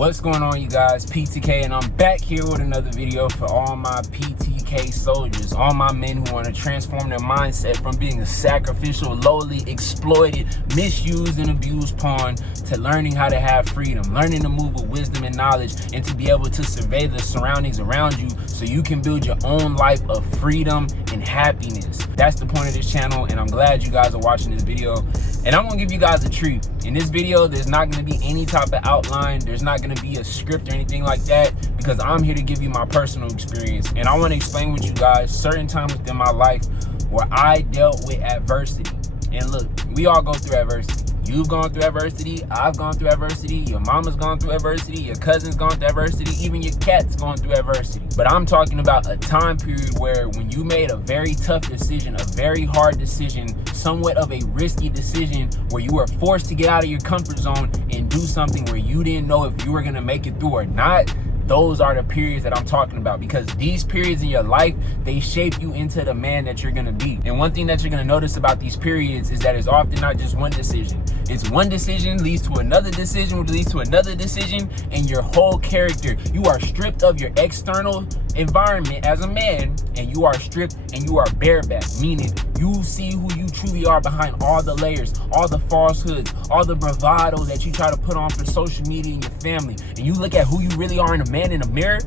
What's going on, you guys? PTK, and I'm back here with another video for all my PTK soldiers, all my men who want to transform their mindset from being a sacrificial, lowly, exploited, misused, and abused pawn to learning how to have freedom, learning to move with wisdom and knowledge, and to be able to survey the surroundings around you so you can build your own life of freedom and happiness. That's the point of this channel, and I'm glad you guys are watching this video. And I'm gonna give you guys a treat. In this video, there's not gonna be any type of outline. There's not gonna be a script or anything like that, because I'm here to give you my personal experience. And I wanna explain with you guys certain times within my life where I dealt with adversity. And look, we all go through adversity. You've gone through adversity, I've gone through adversity, your mama's gone through adversity, your cousin's gone through adversity, even your cat's gone through adversity. But I'm talking about a time period where when you made a very tough decision, a very hard decision, somewhat of a risky decision, where you were forced to get out of your comfort zone and do something where you didn't know if you were gonna make it through or not. Those are the periods that I'm talking about, because these periods in your life, they shape you into the man that you're gonna be. And one thing that you're gonna notice about these periods is that it's often not just one decision. It's one decision leads to another decision, which leads to another decision, and your whole character. You are stripped of your external environment as a man, and you are stripped and you are bareback, meaning you see who you truly are behind all the layers, all the falsehoods, all the bravado that you try to put on for social media and your family. And you look at who you really are in a man in a mirror,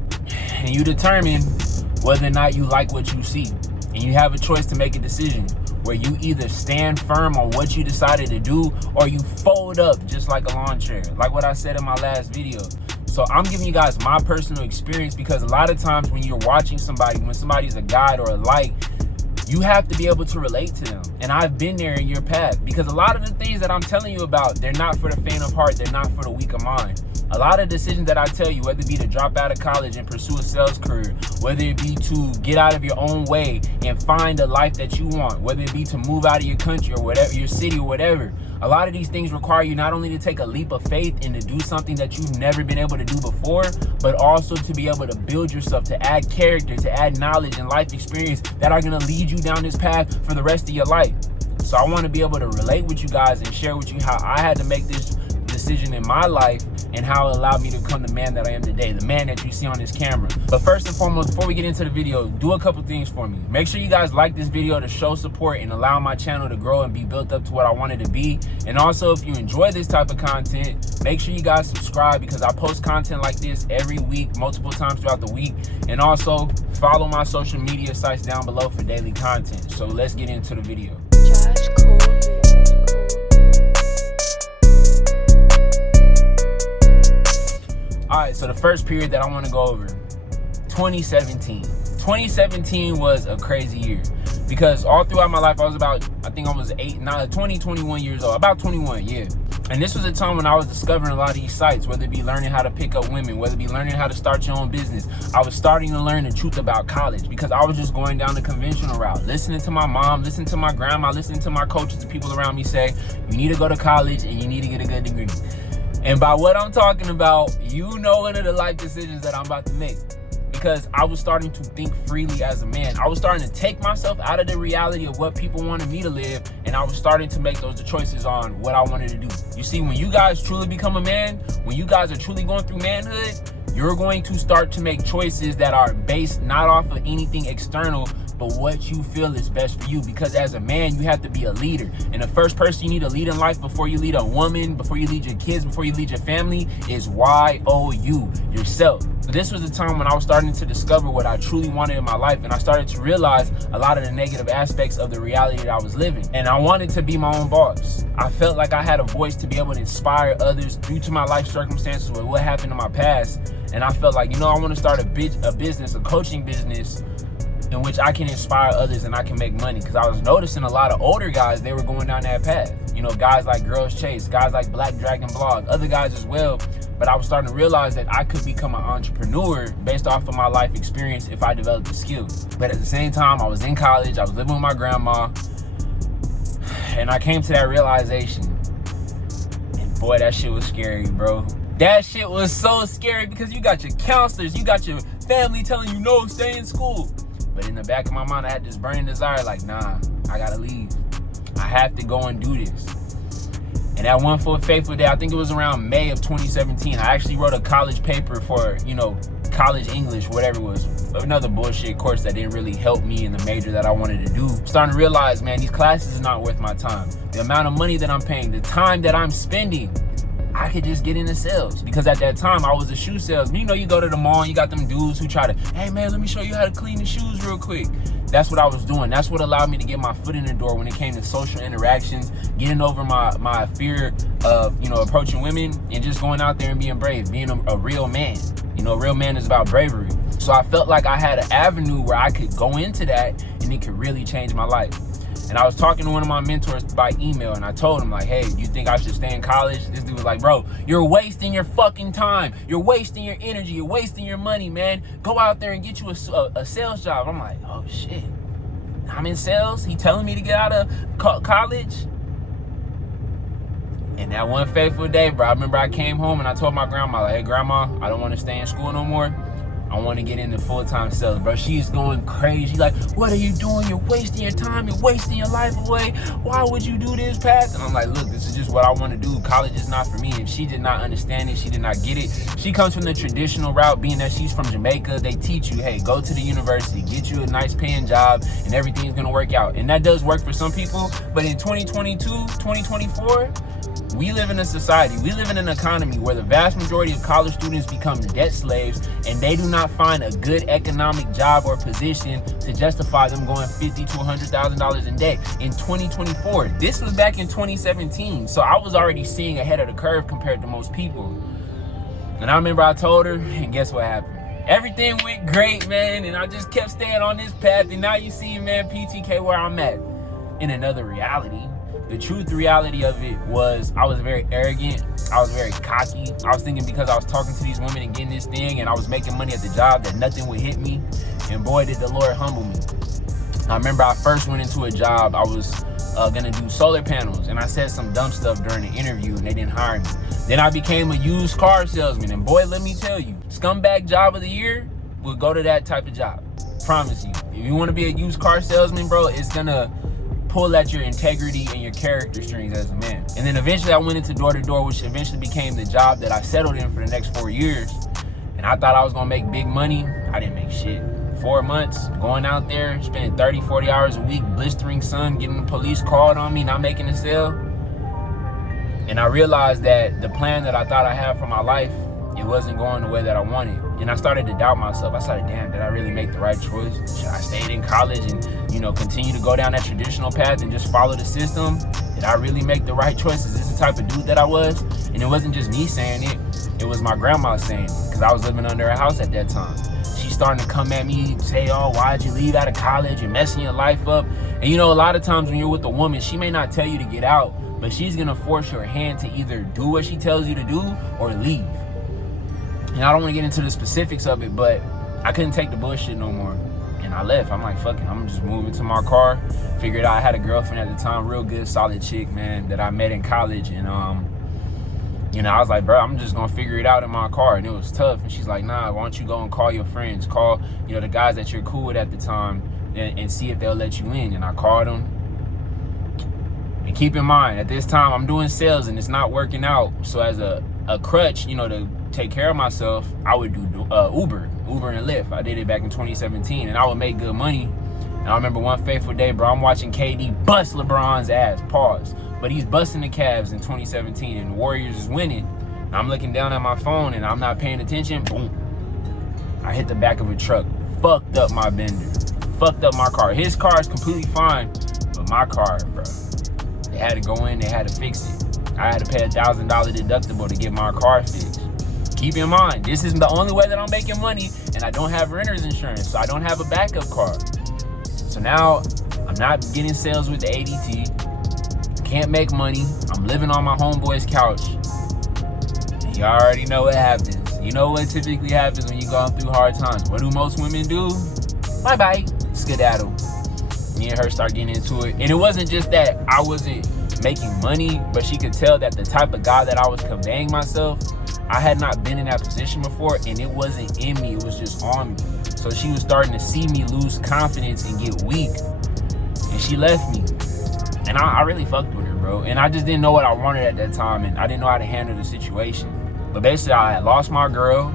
and you determine whether or not you like what you see. And you have a choice to make a decision where you either stand firm on what you decided to do, or you fold up just like a lawn chair, like what I said in my last video. So I'm giving you guys my personal experience, because a lot of times when you're watching somebody, when somebody's a guide or a light, you have to be able to relate to them. And I've been there in your path, because a lot of the things that I'm telling you about, they're not for the faint of heart, they're not for the weak of mind. A lot of decisions that I tell you, whether it be to drop out of college and pursue a sales career, whether it be to get out of your own way and find a life that you want, whether it be to move out of your country or whatever, your city or whatever, a lot of these things require you not only to take a leap of faith and to do something that you've never been able to do before, but also to be able to build yourself, to add character, to add knowledge and life experience that are going to lead you down this path for the rest of your life. So I want to be able to relate with you guys and share with you how I had to make this decision in my life and how it allowed me to become the man that I am today, the man that you see on this camera. But first and foremost, before we get into the video, do a couple things for me. Make sure you guys like this video to show support and allow my channel to grow and be built up to what I want it to be. And also, if you enjoy this type of content, make sure you guys subscribe, because I post content like this every week, multiple times throughout the week. And also follow my social media sites down below for daily content. So let's get into the video. Alright, so the first period that I want to go over, 2017. 2017 was a crazy year, because all throughout my life I was about, I think I was 21 years old, about 21, yeah. And this was a time when I was discovering a lot of these sites, whether it be learning how to pick up women, whether it be learning how to start your own business. I was starting to learn the truth about college, because I was just going down the conventional route, listening to my mom, listening to my grandma, listening to my coaches and people around me say, you need to go to college and you need to get a good degree. And by what I'm talking about, you know one of the life decisions that I'm about to make. Because I was starting to think freely as a man. I was starting to take myself out of the reality of what people wanted me to live, and I was starting to make those choices on what I wanted to do. You see, when you guys truly become a man, when you guys are truly going through manhood, you're going to start to make choices that are based not off of anything external, but what you feel is best for you. Because as a man, you have to be a leader. And the first person you need to lead in life before you lead a woman, before you lead your kids, before you lead your family, is YOU, yourself. So this was the time when I was starting to discover what I truly wanted in my life, and I started to realize a lot of the negative aspects of the reality that I was living. And I wanted to be my own boss. I felt like I had a voice to be able to inspire others due to my life circumstances with what happened in my past. And I felt like, you know, I want to start a business, a coaching business, in which I can inspire others and I can make money. Because I was noticing a lot of older guys, they were going down that path. You know, guys like Girls Chase, guys like Black Dragon Blog, other guys as well. But I was starting to realize that I could become an entrepreneur based off of my life experience if I developed the skill. But at the same time, I was in college, I was living with my grandma, and I came to that realization. And boy, that shit was scary, bro. That shit was so scary, because you got your counselors, you got your family telling you, no, stay in school. But in the back of my mind, I had this burning desire, like, nah, I gotta leave. I have to go and do this. And that one for fateful day, I think it was around May of 2017, I actually wrote a college paper for, college English, whatever it was, another bullshit course that didn't really help me in the major that I wanted to do. Starting to realize, man, these classes is not worth my time. The amount of money that I'm paying, the time that I'm spending, I could just get into sales. Because at that time, I was a shoe salesman. You go to the mall, you got them dudes who try to, hey man, let me show you how to clean the shoes real quick. That's what I was doing. That's what allowed me to get my foot in the door when it came to social interactions, getting over my fear of, approaching women and just going out there and being brave, being a real man. A real man is about bravery. So I felt like I had an avenue where I could go into that and it could really change my life. And I was talking to one of my mentors by email, and I told him, like, hey, you think I should stay in college? This dude was like, bro, you're wasting your fucking time. You're wasting your energy. You're wasting your money, man. Go out there and get you a sales job. I'm like, oh, shit. I'm in sales? He telling me to get out of college? And that one fateful day, bro, I remember I came home and I told my grandma, like, hey, grandma, I don't want to stay in school no more. I want to get into full-time sales, bro. She's going crazy. She's like, what are you doing? You're wasting your time. You're wasting your life away. Why would you do this, Pat? And I'm like, look, this is just what I want to do. College is not for me. And she did not understand it. She did not get it. She comes from the traditional route, being that she's from Jamaica. They teach you, hey, go to the university, get you a nice paying job, and everything's going to work out. And that does work for some people. But in 2022, 2024, we live in a society, we live in an economy where the vast majority of college students become debt slaves, and they do not find a good economic job or position to justify them going $50,000 to $100,000 in debt. In 2024, this was back in 2017, so I was already seeing ahead of the curve compared to most people. And I remember I told her, and guess what happened? Everything went great, man, and I just kept staying on this path, and now you see, man, PTK where I'm at. In another reality, the truth reality of it was I was very arrogant. I was very cocky. I was thinking because I was talking to these women and getting this thing and I was making money at the job that nothing would hit me. And boy, did the Lord humble me. I remember I first went into a job. I was gonna do solar panels, and I said some dumb stuff during the interview and they didn't hire me. Then I became a used car salesman, and boy, let me tell you, scumbag job of the year will go to that type of job. Promise you. If you want to be a used car salesman, bro, it's gonna pull at your integrity and your character strings as a man. And then eventually I went into door-to-door, which eventually became the job that I settled in for the next 4 years. And I thought I was gonna make big money. I didn't make shit. 4 months, going out there, spending 30, 40 hours a week, blistering sun, getting the police called on me, not making a sale. And I realized that the plan that I thought I had for my life, it wasn't going the way that I wanted. And I started to doubt myself. I started, damn, did I really make the right choice? Should I stay in college and, continue to go down that traditional path and just follow the system? Did I really make the right choice? Is this the type of dude that I was? And it wasn't just me saying it. It was my grandma saying it, because I was living under a house at that time. She's starting to come at me, say, oh, why'd you leave out of college? You're messing your life up. And a lot of times when you're with a woman, she may not tell you to get out, but she's going to force your hand to either do what she tells you to do or leave. And I don't want to get into the specifics of it, but I couldn't take the bullshit no more. And I left. I'm like, fuck it. I'm just moving to my car. Figured out I had a girlfriend at the time, real good, solid chick, man, that I met in college. And, I was like, bro, I'm just going to figure it out in my car. And it was tough. And she's like, nah, why don't you go and call your friends? Call, the guys that you're cool with at the time and see if they'll let you in. And I called them. And keep in mind, at this time, I'm doing sales and it's not working out. So as a crutch, to take care of myself, I would do Uber and Lyft. I did it back in 2017, and I would make good money. And I remember one fateful day, bro, I'm watching KD bust LeBron's ass, pause. But he's busting the Cavs in 2017, and the Warriors is winning. And I'm looking down at my phone, and I'm not paying attention. Boom. I hit the back of a truck. Fucked up my bender. Fucked up my car. His car is completely fine, but my car, bro, they had to go in, they had to fix it. I had to pay $1,000 deductible to get my car fixed. Keep in mind, this isn't the only way that I'm making money, and I don't have renter's insurance, so I don't have a backup car. So now I'm not getting sales with the ADT, can't make money, I'm living on my homeboy's couch. And you already know what happens. You know what typically happens when you're going through hard times. What do most women do? Bye-bye, skedaddle. Me and her start getting into it. And it wasn't just that I wasn't making money, but she could tell that the type of guy that I was conveying myself, I had not been in that position before, and it wasn't in me, it was just on me. So she was starting to see me lose confidence and get weak, and she left me. And I really fucked with her, bro. And I just didn't know what I wanted at that time, and I didn't know how to handle the situation. But basically, I had lost my girl.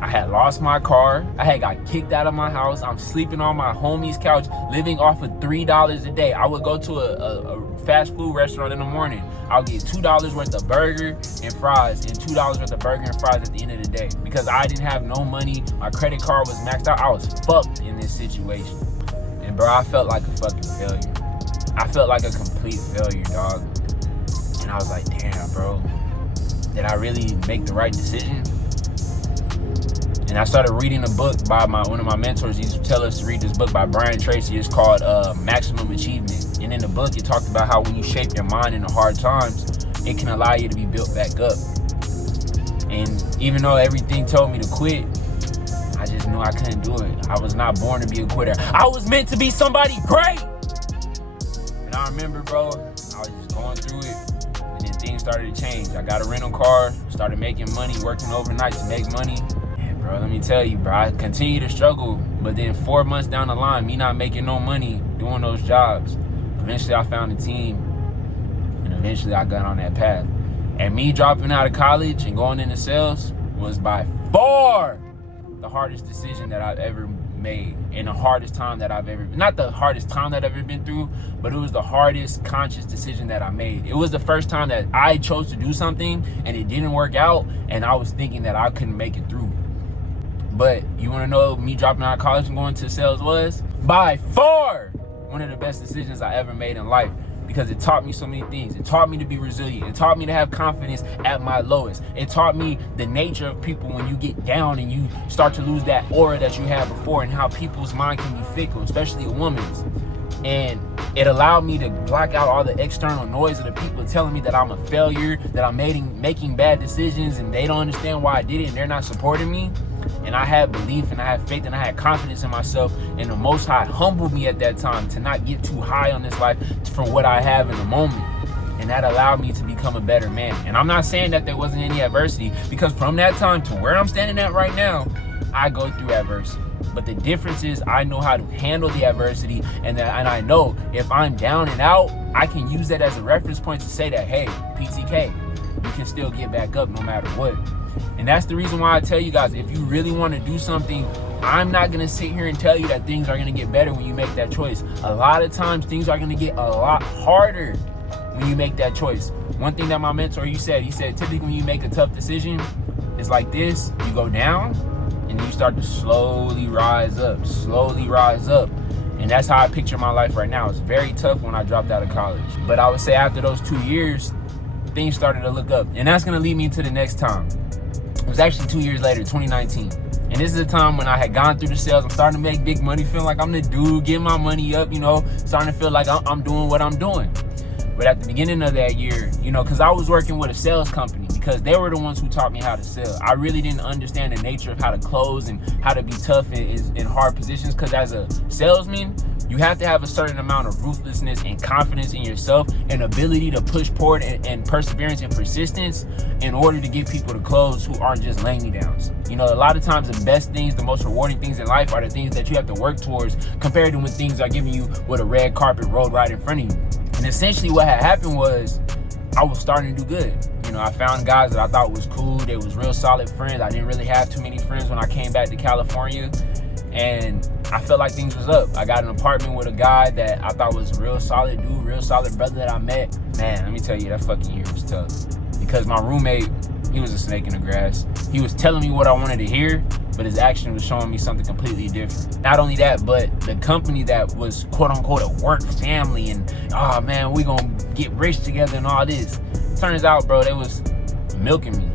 I had lost my car. I had got kicked out of my house. I'm sleeping on my homie's couch, living off of $3 a day. I would go to a fast food restaurant in the morning. I'll get $2 worth of burger and fries and $2 worth of burger and fries at the end of the day because I didn't have no money. My credit card was maxed out. I was fucked in this situation. And bro, I felt like a fucking failure. I felt like a complete failure, dog. And I was like, damn, bro, did I really make the right decision? And I started reading a book by one of my mentors. He used to tell us to read this book by Brian Tracy. It's called Maximum Achievement. And in the book, it talked about how when you shape your mind in the hard times, it can allow you to be built back up. And even though everything told me to quit, I just knew I couldn't do it. I was not born to be a quitter. I was meant to be somebody great. And I remember, bro, I was just going through it. And then things started to change. I got a rental car, started making money, working overnight to make money. Bro, let me tell you, bro, I continued to struggle, but then 4 months down the line, me not making no money doing those jobs, eventually I found a team, and eventually I got on that path. And me dropping out of college and going into sales was by far the hardest decision that I've ever made, and the hardest time that I've ever, not the hardest time that I've ever been through, but it was the hardest conscious decision that I made. It was the first time that I chose to do something, and it didn't work out, and I was thinking that I couldn't make it through. But you want to know me dropping out of college and going to sales was? By far one of the best decisions I ever made in life because it taught me so many things. It taught me to be resilient. It taught me to have confidence at my lowest. It taught me the nature of people when you get down and you start to lose that aura that you had before and how people's mind can be fickle, especially a woman's. And it allowed me to block out all the external noise of the people telling me that I'm a failure, that I'm making bad decisions and they don't understand why I did it and they're not supporting me. And I had belief and I had faith and I had confidence in myself, and the Most High humbled me at that time to not get too high on this life from what I have in the moment. And that allowed me to become a better man. And I'm not saying that there wasn't any adversity, because from that time to where I'm standing at right now, I go through adversity. But the difference is I know how to handle the adversity, and I know if I'm down and out, I can use that as a reference point to say that, hey, PTK, you can still get back up no matter what. And that's the reason why I tell you guys, if you really want to do something, I'm not going to sit here and tell you that things are going to get better when you make that choice. A lot of times things are going to get a lot harder when you make that choice. One thing that my mentor, he said typically when you make a tough decision, it's like this: you go down and you start to slowly rise up. And that's how I picture my life right now. It's very tough when I dropped out of college. But I would say after those 2 years, things started to look up. And that's going to lead me into the next time. It was actually 2 years later, 2019. And this is a time when I had gone through the sales. I'm starting to make big money, feeling like I'm the dude, getting my money up, starting to feel like I'm doing what I'm doing. But at the beginning of that year, because I was working with a sales company, because they were the ones who taught me how to sell. I really didn't understand the nature of how to close and how to be tough in hard positions, because as a salesman, you have to have a certain amount of ruthlessness and confidence in yourself and ability to push forward and perseverance and persistence in order to get people to close who aren't just laying me downs. A lot of times the best things, the most rewarding things in life are the things that you have to work towards compared to when things are giving you with a red carpet rolled right in front of you. And essentially what had happened was I was starting to do good. I found guys that I thought was cool. They was real solid friends. I didn't really have too many friends when I came back to California. And I felt like things was up. I got an apartment with a guy that I thought was a real solid dude, real solid brother that I met. Man, let me tell you, that fucking year was tough. Because my roommate, he was a snake in the grass. He was telling me what I wanted to hear, but his action was showing me something completely different. Not only that, but the company that was quote unquote a work family and, oh man, we gonna get rich together and all this. Turns out, bro, they was milking me,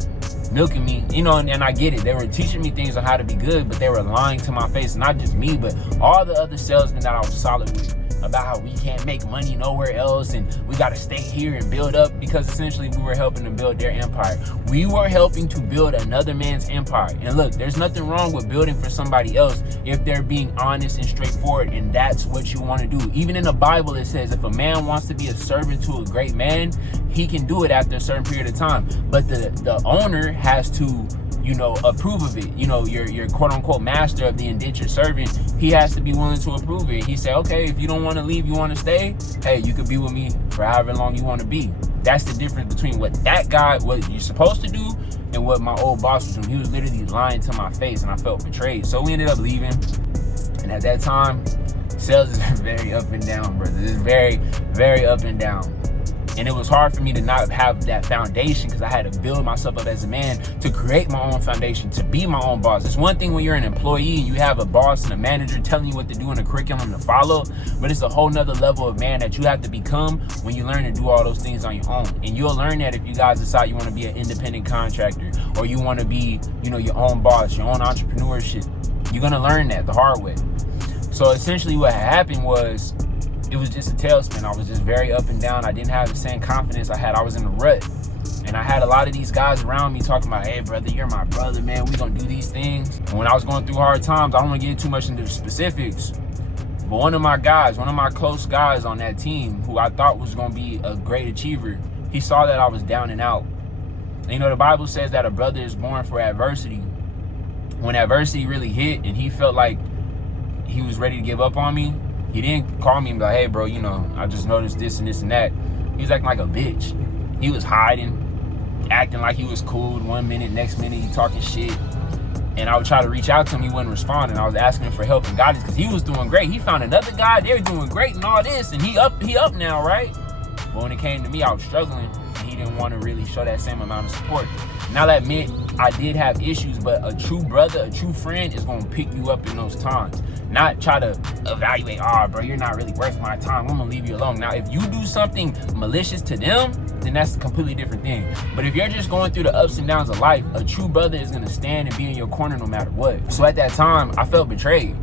and I get it. They were teaching me things on how to be good, but they were lying to my face. Not just me, but all the other salesmen that I was solid with, about how we can't make money nowhere else and we got to stay here and build up, because essentially we were helping to build their empire. We were helping to build another man's empire. And look, there's nothing wrong with building for somebody else if they're being honest and straightforward, and that's what you want to do. Even in the Bible, it says if a man wants to be a servant to a great man, he can do it after a certain period of time. But the owner has to approve of it. Your quote unquote master of the indentured servant, he has to be willing to approve it. He said, okay, if you don't want to leave, you want to stay, hey, you could be with me for however long you want to be. That's the difference between what you're supposed to do and what my old boss was doing. He was literally lying to my face, and I felt betrayed. So we ended up leaving. And at that time, sales is very up and down, brother. It's very, very up and down. And it was hard for me to not have that foundation, because I had to build myself up as a man to create my own foundation, to be my own boss. It's one thing when you're an employee and you have a boss and a manager telling you what to do and a curriculum to follow, but it's a whole nother level of man that you have to become when you learn to do all those things on your own. And you'll learn that if you guys decide you want to be an independent contractor, or you want to be, your own boss, your own entrepreneurship. You're going to learn that the hard way. So essentially what happened was, it was just a tailspin. I was just very up and down. I didn't have the same confidence I had. I was in a rut. And I had a lot of these guys around me talking about, hey, brother, you're my brother, man. We gonna do these things. And when I was going through hard times, I don't want to get too much into the specifics, but one of my close guys on that team, who I thought was gonna be a great achiever, he saw that I was down and out. And the Bible says that a brother is born for adversity. When adversity really hit and he felt like he was ready to give up on me, he didn't call me and be like, hey, bro, I just noticed this and this and that. He was acting like a bitch. He was hiding, acting like he was cool. 1 minute, next minute, he talking shit. And I would try to reach out to him. He wouldn't respond. And I was asking him for help and guidance, because he was doing great. He found another guy. They were doing great and all this. And he up now, right? But when it came to me, I was struggling. And he didn't want to really show that same amount of support. And I'll admit, I did have issues. But a true brother, a true friend is going to pick you up in those times. Not try to evaluate, bro, you're not really worth my time, I'm gonna leave you alone. Now, if you do something malicious to them, then that's a completely different thing. But if you're just going through the ups and downs of life, a true brother is gonna stand and be in your corner no matter what. So at that time, I felt betrayed.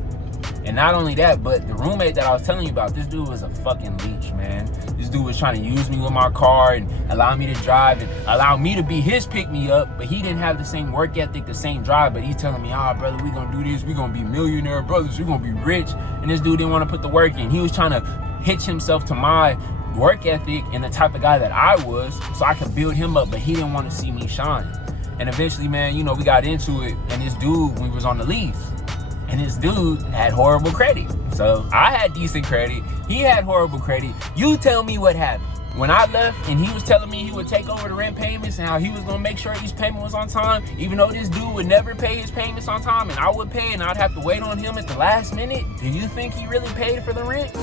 And not only that, but the roommate that I was telling you about, this dude was a fucking leech, man. This dude was trying to use me with my car and allow me to drive and allow me to be his pick-me-up, but he didn't have the same work ethic, the same drive. But he's telling me, brother, we gonna do this, we gonna be millionaire brothers, we gonna be rich. And this dude didn't want to put the work in. He was trying to hitch himself to my work ethic and the type of guy that I was, so I could build him up, but he didn't want to see me shine. And eventually, man, we got into it, and this dude, we was on the lease. And this dude had horrible credit. So I had decent credit. He had horrible credit. You tell me what happened. When I left and he was telling me he would take over the rent payments and how he was going to make sure each payment was on time, even though this dude would never pay his payments on time and I would pay and I'd have to wait on him at the last minute, do you think he really paid for the rent?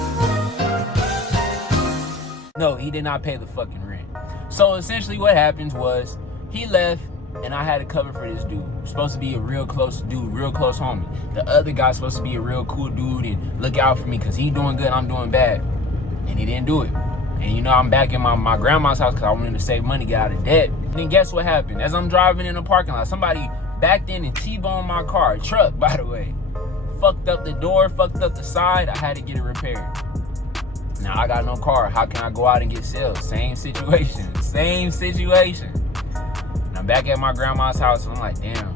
No, he did not pay the fucking rent. So essentially what happens was, he left and I had to cover for this dude. Supposed to be a real close dude, real close homie. The other guy's supposed to be a real cool dude and look out for me because he doing good, I'm doing bad. And he didn't do it. And I'm back in my grandma's house because I wanted to save money, get out of debt. And then guess what happened? As I'm driving in the parking lot, somebody backed in and T-boned my car. A truck, by the way. Fucked up the door, fucked up the side. I had to get it repaired. Now I got no car. How can I go out and get sales? Same situation. And I'm back at my grandma's house and I'm like, damn,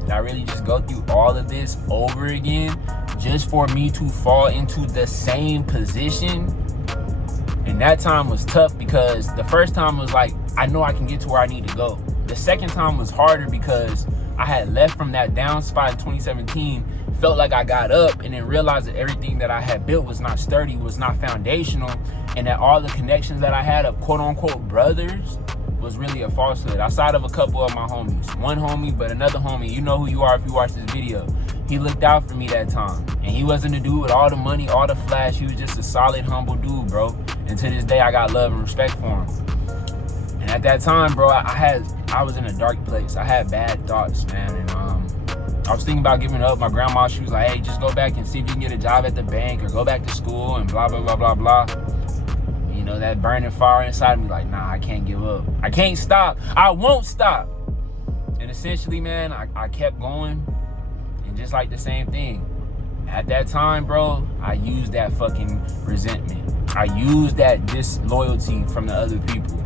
did I really just go through all of this over again just for me to fall into the same position? And that time was tough because the first time was like, I know I can get to where I need to go. The second time was harder because I had left from that down spot in 2017, felt like I got up, and then realized that everything that I had built was not sturdy, was not foundational, and that all the connections that I had of quote-unquote brothers was really a falsehood. Outside of a couple of my homies. One homie, but another homie, you know who you are if you watch this video. He looked out for me that time. And he wasn't a dude with all the money, all the flash. He was just a solid, humble dude, bro. And to this day, I got love and respect for him. And at that time, bro, I was in a dark place. I had bad thoughts, man. And I was thinking about giving up. My grandma, she was like, hey, just go back and see if you can get a job at the bank or go back to school and blah, blah, blah, blah, blah. That burning fire inside me, like, nah, I can't give up. I can't stop. I won't stop. And essentially, man, I kept going. And just like the same thing. At that time, bro, I used that fucking resentment. I used that disloyalty from the other people.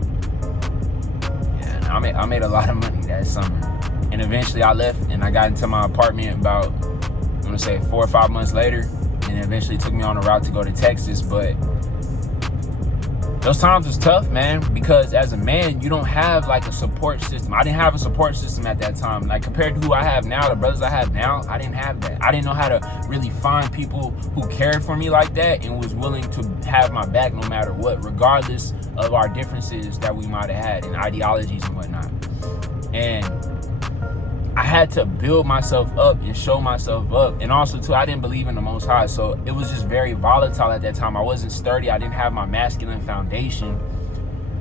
Yeah, I made a lot of money that summer. And eventually I left and I got into my apartment about, I'm gonna say 4 or 5 months later. And eventually took me on a route to go to Texas. But those times was tough, man, because as a man, you don't have like a support system. I didn't have a support system at that time. Like compared to who I have now, the brothers I have now, I didn't have that. I didn't know how to really find people who cared for me like that and was willing to have my back no matter what, regardless of our differences that we might have had in ideologies and whatnot. And I had to build myself up and show myself up. And also too, I didn't believe in the Most High. So it was just very volatile at that time. I wasn't sturdy. I didn't have my masculine foundation.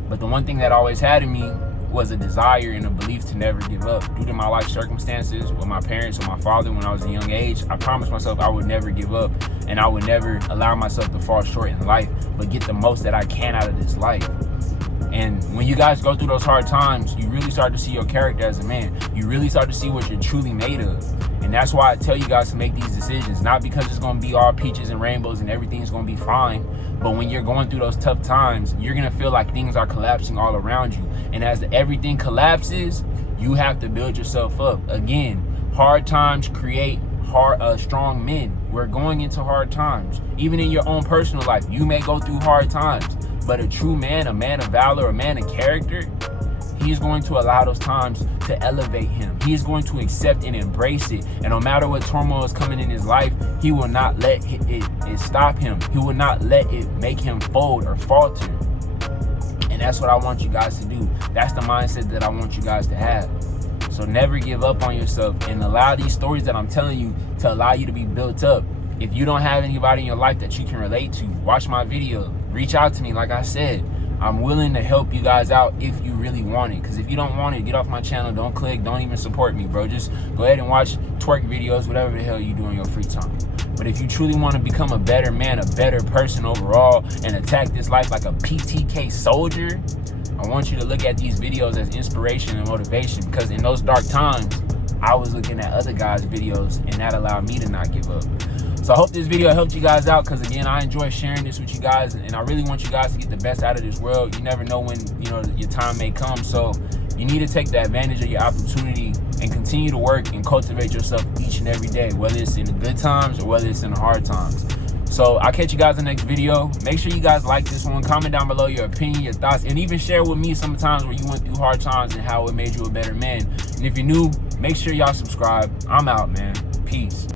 But the one thing that I always had in me was a desire and a belief to never give up. Due to my life circumstances with my parents and my father when I was a young age, I promised myself I would never give up and I would never allow myself to fall short in life, but get the most that I can out of this life. And when you guys go through those hard times, you really start to see your character as a man. You really start to see what you're truly made of. And that's why I tell you guys to make these decisions, not because it's going to be all peaches and rainbows and everything's going to be fine, but when you're going through those tough times, you're going to feel like things are collapsing all around you. And as everything collapses, you have to build yourself up. Again, hard times create strong men. We're going into hard times. Even in your own personal life, you may go through hard times. But a true man, a man of valor, a man of character, he's going to allow those times to elevate him. He's going to accept and embrace it. And no matter what turmoil is coming in his life, he will not let it stop him. He will not let it make him fold or falter. And that's what I want you guys to do. That's the mindset that I want you guys to have. So never give up on yourself and allow these stories that I'm telling you to allow you to be built up. If you don't have anybody in your life that you can relate to, watch my video. Reach out to me. Like I said, I'm willing to help you guys out if you really want it. Because if you don't want it, get off my channel. Don't click. Don't even support me, bro. Just go ahead and watch twerk videos, whatever the hell you do in your free time. But if you truly want to become a better man, a better person overall, and attack this life like a PTK soldier, I want you to look at these videos as inspiration and motivation. Because in those dark times, I was looking at other guys' videos, and that allowed me to not give up. So I hope this video helped you guys out, because again, I enjoy sharing this with you guys, and I really want you guys to get the best out of this world. You never know when, your time may come. So you need to take the advantage of your opportunity and continue to work and cultivate yourself each and every day, whether it's in the good times or whether it's in the hard times. So I'll catch you guys in the next video. Make sure you guys like this one, comment down below your opinion, your thoughts, and even share with me some times where you went through hard times and how it made you a better man. And if you're new, make sure y'all subscribe. I'm out, man. Peace.